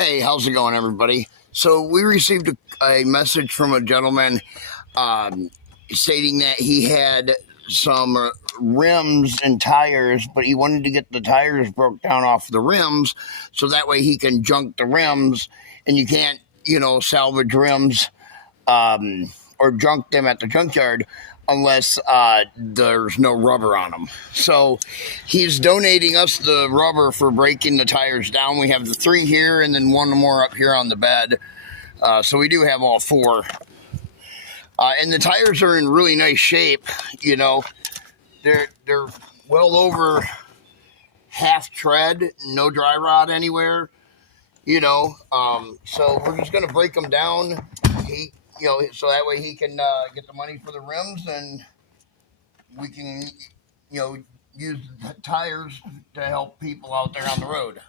Hey, how's it going, everybody? So we received a message from a gentleman stating that he had some rims and tires, but he wanted to get the tires broke down off the rims so that way he can junk the rims, and you can't, salvage rims or junk them at the junkyard unless there's no rubber on them. So he's donating us the rubber for breaking the tires down. We have the 3 here and then 1 more up here on the bed. So we do have all 4. And the tires are in really nice shape. They're well over half tread, no dry rot anywhere. So we're just gonna break them down. So that way he can get the money for the rims, and we can, use the tires to help people out there on the road.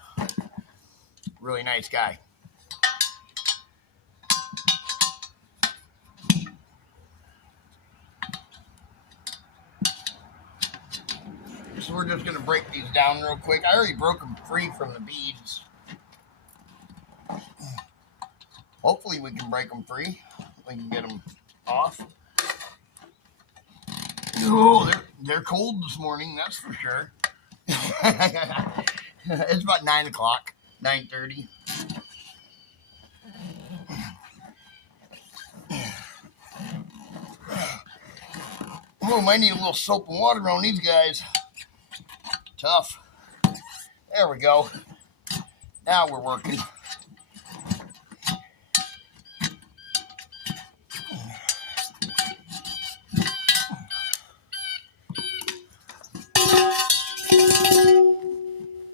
Really nice guy. So we're just gonna break these down real quick. I already broke them free from the beads. Hopefully we can break them free. We can get them off. Oh, they're cold this morning, that's for sure. It's about 9 o'clock, 9:30. Oh, might need a little soap and water on these guys. Tough. There we go. Now we're working.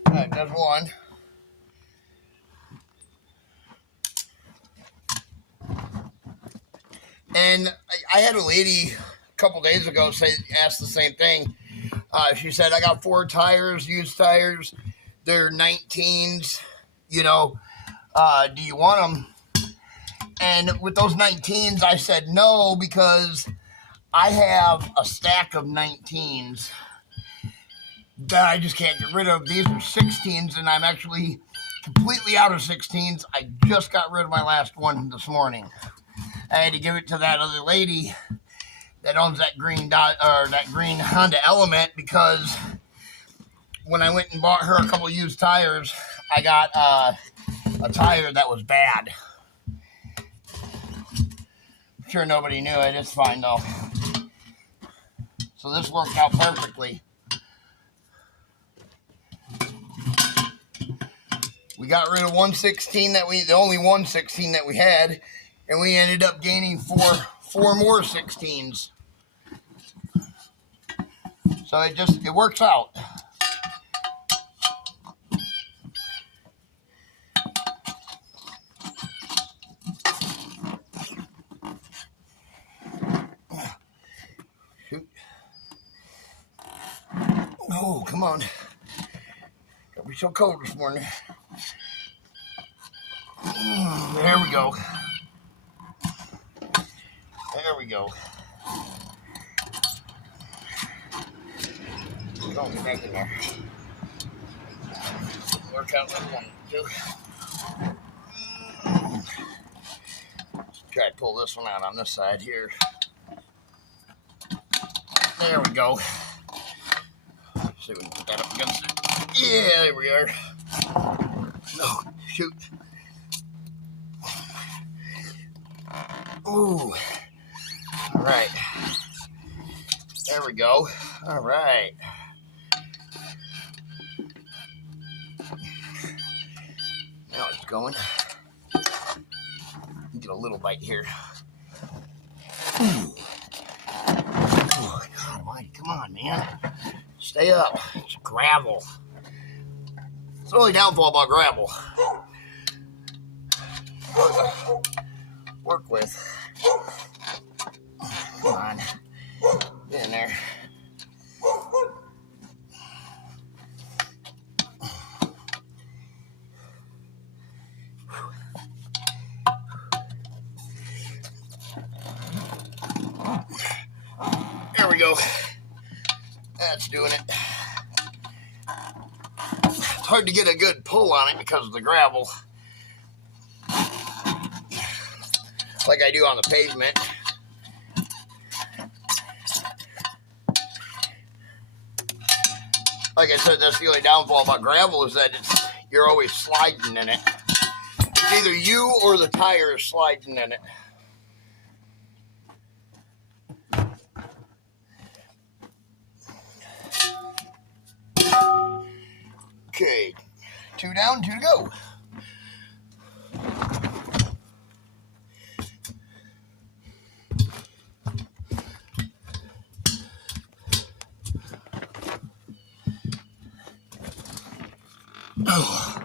Alright, that's one. And I had a lady a couple days ago ask the same thing. She said, I got 4 tires, used tires. They're 19s. Do you want them? And with those 19s, I said no, because I have a stack of 19s that I just can't get rid of. These are 16s, and I'm actually completely out of 16s. I just got rid of my last one this morning. I had to give it to that other lady that owns that green Honda Element, because when I went and bought her a couple used tires, I got a tire that was bad. I'm sure nobody knew it. It's fine though. So this worked out perfectly. We got rid of 116 the only 116 that we had, and we ended up gaining four more 16s. So it works out. Shoot. Oh, come on. Don't be so cold this morning. There we go. There we go. Don't get back in there. Work out what I want to do. Try to pull this one out on this side here. There we go. See if we can put that up against it. Yeah, there we are. No, shoot. Ooh. All right. There we go. All right. Now it's going. Get a little bite here. Ooh. Oh, God almighty. Come on, man. Stay up. It's gravel. It's the only downfall about gravel. Work with. Come on. Get in there. There we go. That's doing it. It's hard to get a good pull on it because of the gravel. like I do on the pavement. Like I said, that's the only downfall about gravel is that you're always sliding in it. It's either you or the tire is sliding in it. Okay, 2 down, 2 to go. Oh.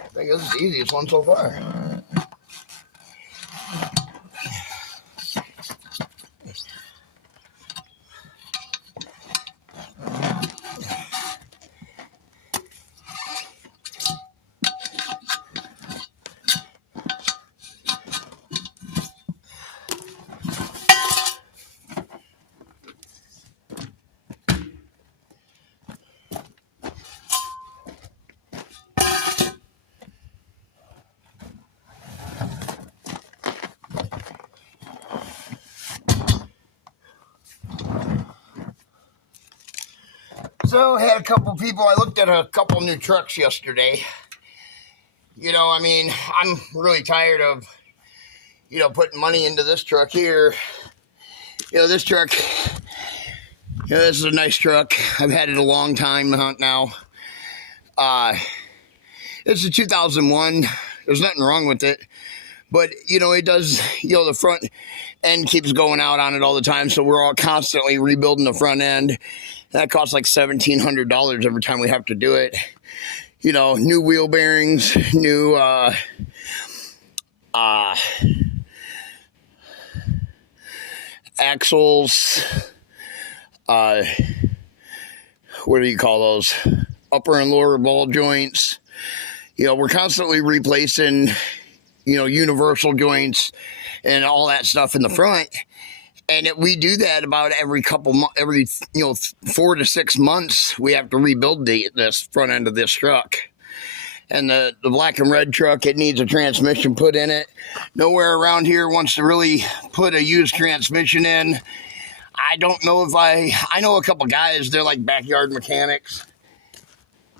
I think this is the easiest one so far. So, I had a couple people, I looked at a couple new trucks yesterday. You know, I mean, I'm really tired of, you know, putting money into this truck here. You know, this truck, you know, this is a nice truck. I've had it a long time now. It's a 2001. There's nothing wrong with it. But, you know, it does, you know, the front end keeps going out on it all the time. So we're all constantly rebuilding the front end. That costs like $1,700 every time we have to do it. You know, new wheel bearings, new axles, what do you call those? Upper and lower ball joints. You know, we're constantly replacing, you know, universal joints and all that stuff in the front. And we do that about every 4 to 6 months. We have to rebuild this front end of this truck. And the black and red truck, it needs a transmission put in it. Nowhere around here wants to really put a used transmission in. I don't know if I know a couple guys, they're like backyard mechanics.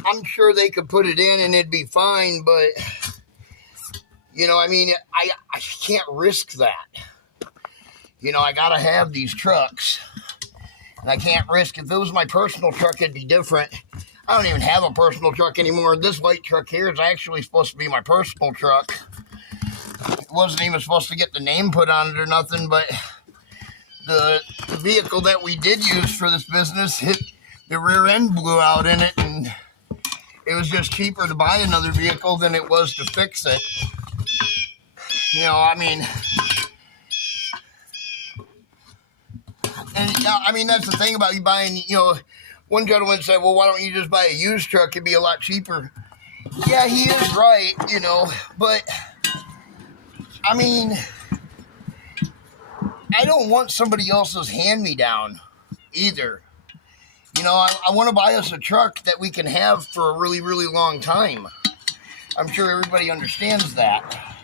I'm sure they could put it in and it'd be fine, but, you know, I mean, I can't risk that. You know, I got to have these trucks, and I can't risk. If it was my personal truck, it'd be different. I don't even have a personal truck anymore. This white truck here is actually supposed to be my personal truck. It wasn't even supposed to get the name put on it or nothing, but the vehicle that we did use for this business, the rear end blew out in it, and it was just cheaper to buy another vehicle than it was to fix it. You know, I mean... And, I mean, that's the thing about you buying, you know, one gentleman said, well, why don't you just buy a used truck? It'd be a lot cheaper. Yeah, he is right, you know, but, I mean, I don't want somebody else's hand-me-down either. You know, I want to buy us a truck that we can have for a really, really long time. I'm sure everybody understands that.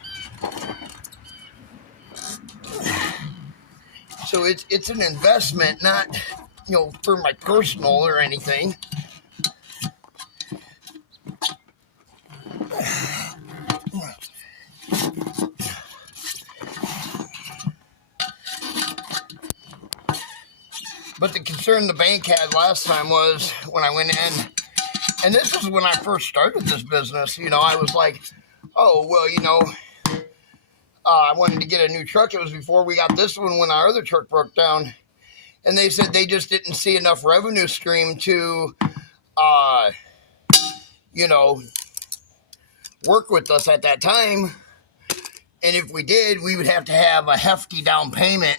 So it's an investment, not, you know, for my personal or anything. But the concern the bank had last time was when I went in And this is when I first started this business. You know, I was like, oh, well, you know, I wanted to get a new truck. It was before we got this one when our other truck broke down. And they said they just didn't see enough revenue stream to, you know, work with us at that time. And if we did, we would have to have a hefty down payment,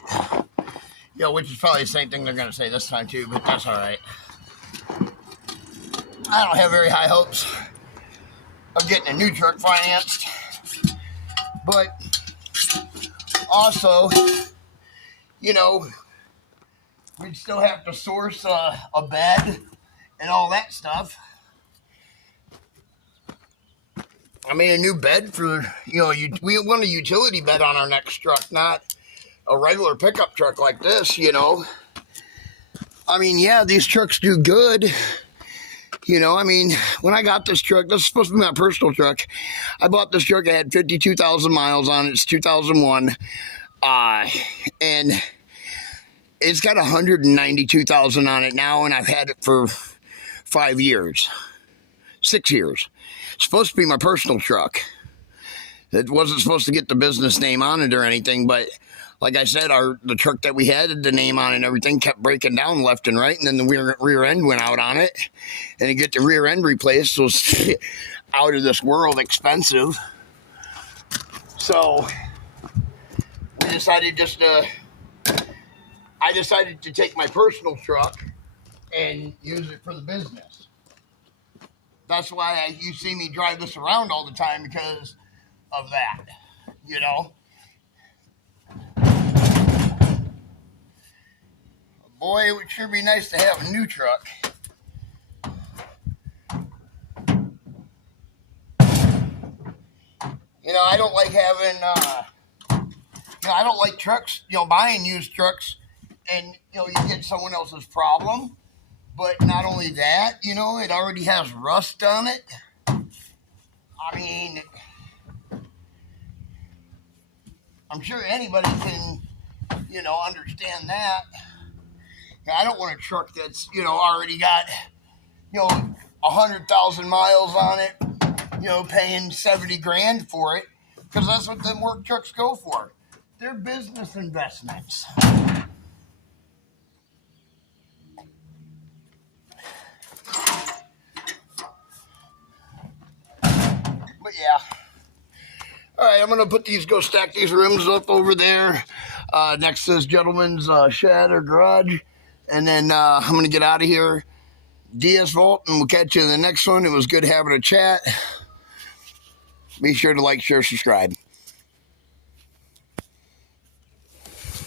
you know, which is probably the same thing they're going to say this time too, but that's all right. I don't have very high hopes of getting a new truck financed, but also, you know, we'd still have to source a bed and all that stuff. I mean, a new bed for, you know, we want a utility bed on our next truck, not a regular pickup truck like this, you know. I mean, yeah, these trucks do good. You know, I mean, when I got this truck, this is supposed to be my personal truck. I bought this truck, I had 52,000 miles on it. It's 2001. And it's got 192,000 on it now, and I've had it for 5 years. 6 years. It's supposed to be my personal truck. It wasn't supposed to get the business name on it or anything, but like I said, the truck that we had the name on and everything kept breaking down left and right, and then the rear end went out on it, and to get the rear end replaced was out of this world expensive. So we decided I decided to take my personal truck and use it for the business. That's why you see me drive this around all the time, because of that, you know. Boy, it would sure be nice to have a new truck. You know, I don't like having, you know, I don't like trucks, you know, buying used trucks and, you know, you get someone else's problem. But not only that, you know, it already has rust on it. I mean, I'm sure anybody can, you know, understand that. I don't want a truck that's, you know, already got, you know, 100,000 miles on it, you know, paying 70 grand for it, because that's what them work trucks go for. They're business investments. But yeah. All right, I'm going to go stack these rims up over there next to this gentleman's shed or garage. And then I'm going to get out of here. DS Vault, and we'll catch you in the next one. It was good having a chat. Be sure to like, share, subscribe.